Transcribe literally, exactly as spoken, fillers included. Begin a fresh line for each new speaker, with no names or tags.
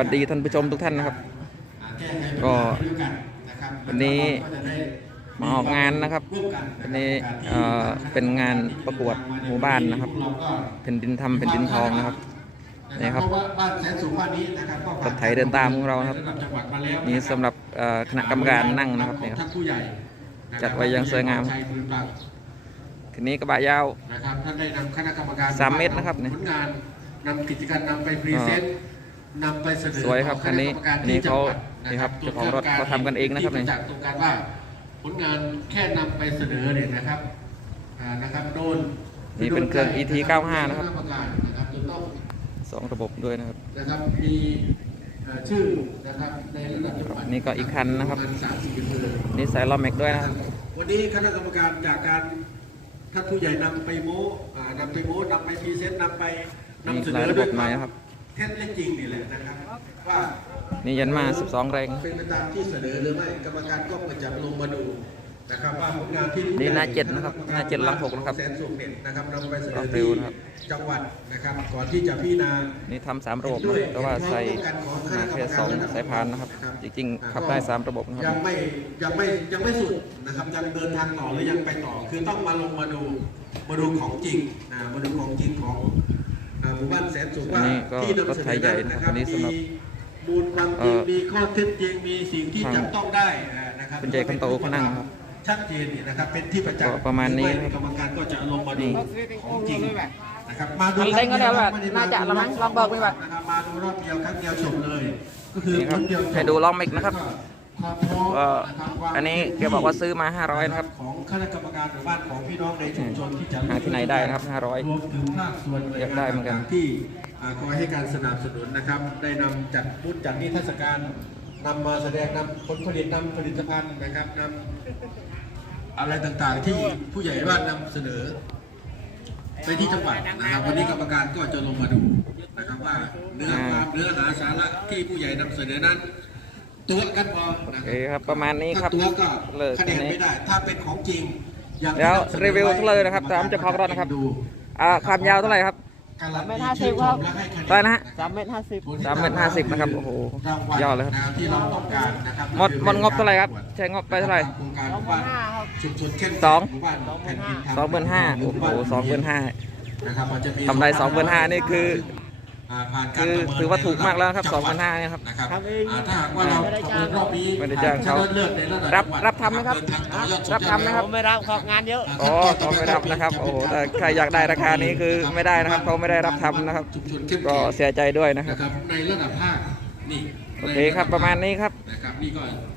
วัสดีท่านผู้ชมทุกท่านนะครับก็วันนี้มาออกงานนะครับวันนี้เอ่อเป็นงานประกวดหมู่บ้านนะครับแผ่นดินธรรมแผ่นดินทองนะครับนี่ครับรถไถเดินตามของเราครับนี่สำหรับคณะกรรมการนั่งนะครับนี่ครับจัดไว้อย่างสวยงามคันนี้กระบะยาวสามเมตรนะครับเนี่ย
นำกิจการนำไปพรีเซนต์นำไปเสนอ
สวยครับคันนี้นี่เขานี่ครับเจ้าของรถเขาทำกันเองนะครับนี่
จากตรงการว่าผลงานแค่นำไปเสนอเนี่ยนะครับนะครับโดน
นี่เป็นเครื่อง อี ที เก้าสิบห้า นะครับสองระบบด้วยนะครับ
นะครับมีชื่อนะครับในระดับจังหวัด
นี่ก็อีกคันนะครับนี่ใส่ล้อแม็กด้วยนะครับ
วันนี้คณะกรรมการจากการท่านผู้ใหญ่นำไปโม้นำไปโม้นำไปพรีเซนต์นำไปนำเสนอด้วยครับเท็จและจริงนี่แหละนะครับว่า
นี่ยันมาสิบสองแรง
เป็นไปตามที่เสนอหรือไม่กรรมการก็จะลงมาดูนะครับว่าผลงานที่
นี่หน้าเจ็ดนะครับหน้าเจ็ดลังหกนะครับ
แสนสุขเนี่ยนะครับนำไปเสนอที่จังหวัดนะครับก่อนที่จะพิจารณา
นี่ทำสามระบบนะแต่ว่าใส่มาแค่สองสายพานนะครับจริงๆขับได้สามระบบนะครับ
ยังไม่ยังไม่ยังไม่สุดนะครับยังเดินทางต่อหรือยังไปต่อคือต้องมาลงมาดูมาดูของจริงนะมาดูของจริงของหมู่บ้านแสนสุขว่าที่นำเสนอนั้นนะครับมีมูลความจริงมีข้อเท็จจริงมีสิ่งที่จับต้องได้นะครับ
เป็นใจคันโตเขานั่งครับ
ชัดเจนนี่นะครับเป็นที่ประจักษ์
ประมาณนี้
กรรมการก็จะลงมาดูของจริงนะครับมาดู
เล่นก็ได้แบบน่าจะละมั้งลองเบิกไปแบบ
มาดูรอบเดียวครั้งเดียวจบเลยก็คือ
ให้ดูลองมิกนะครับอันนี้แกบอกว่าซื้อมาห้าร้อยนะครับ
ของคณะกรรมการหมู่บ้านของพี่น้องในชุมชนที่จะ
หาที่ไหนได้นะครับห้าร้อย
รวมถึงภาคส่วน
อยากได้เหมือนกัน
ที่คอยให้การสนับสนุนนะครับได้นำจัดบูธจัดนิทรรศการนำมาแสดงนำผลผลิตนำผลิตภัณฑ์นะครับนำอะไรต่างๆที่ผู้ใหญ่บ้านนำเสนอไปที่จังหวัดนะครับวันนี้กรรมการก็จะลงมาดูนะครับว่าเนื้อความเนื้อหาสาระที่ผู้ใหญ่นำเสนอนั้นตัวกันพอ
โอเคครับประมาณนี้ครับ
ตัวก็คะแนนไม่ได้ถ้าเป็นของจริง
แล้วรีวิวเลยนะครับตามเจ้าของรถนะครับความยาวเท่าไหร่ครับ
สามเมตรห้าสิบครับ
ได้นะฮะ
สามเมตรห้าสิบ
สามเมตรห้าสิบนะครับโอ้โหยอดเลยครับ
ที่เราต้องการนะครับ
หมดหมดงบเท่าไหร่ครับใช้งบไปเท่าไหร่สองสองหมื่นห้าโอ้โหสองหมื่นห้าทำได้สองหมื่นห้านี่คือคือถือว่าถูกมากแล้วครับสองพันห้าเนี่ยครับ
ถ้าหากว่าเรารอบนี้
ไม่ได้จ้างเขารับรับทำไหมครับรับทำไหมครับ
ไม่รับครับงานเยอะ
อ๋อเขาไม่รับนะครับโอ้แต่ใครอยากได้ราคานี้คือไม่ได้นะครับเขาไม่ได้รับทำนะครับก็เสียใจด้วยนะครับ
ในระดับภาคนี่
โอเคครับประมาณนี้ครับ
นะครับนี่ก็